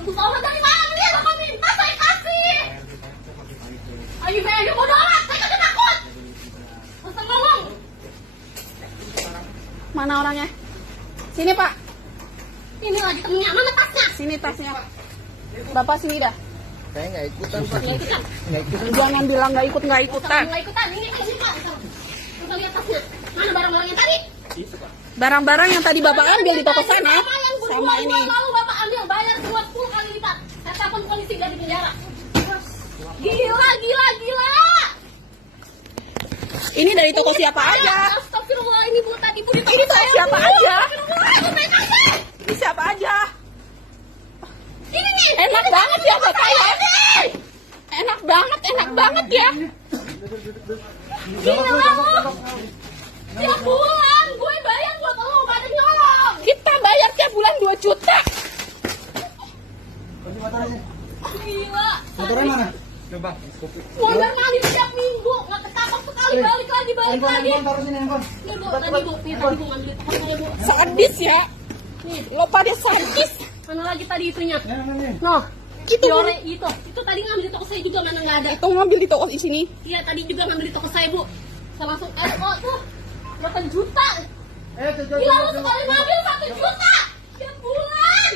Tunggu tolong dari mana dia? Bapak minta saya kasih. Ayo bodo amat, saya kagak takut. Masa ngomong. Mana orangnya? Sini Pak. Ini lagi temennya, mana tasnya? Sini tasnya. Bapak sini dah. Saya nggak ikutan Pak. Nggak ikutan. Nggak ikutan. Jangan bilang nggak ikutan. Nggak ikutan. Ini kan sini Pak. Kita lihat tasnya. Mana barang-barangnya tadi? Barang-barang yang tadi Bapak ambil di toko sana sama ini. Lalu Bapak ambil, bayar 20 kali lipat. Saya telepon polisi dari penjara. Gila. Ini dari toko siapa aja? Astagfirullah, ini Bu tadi Bu di toko Ini toko saya, siapa Bu. aja? Astagfirullah, Bu, saya kasih. Ini siapa aja? Ini nih. Enak banget ya Bapak ya. Enak banget ya. Gila lu. Tiap bulan gue bayar buat lo, gak ada nyolong. Kita bayar tiap bulan 2 juta. Gila. Motornya mana? Coba. Mondar mandir tiap minggu, nggak ketangkap sekali, balik lagi. Handphone taruh sini handphone. Nih Bu, tadi Bu ngambil di toko saya Bu. Sadis ya. Nih, Lo pada sadis. mana lagi tadi itunya? Nih. Noh, Itu Fiore itu tadi ngambil di toko saya juga, mana nggak ada. Itu ngambil di toko di sini. Iya tadi juga ngambil di toko saya Bu. Saya langsung tuh 8 juta. Gila lu sekali ngambil 1 juta tiap bulan.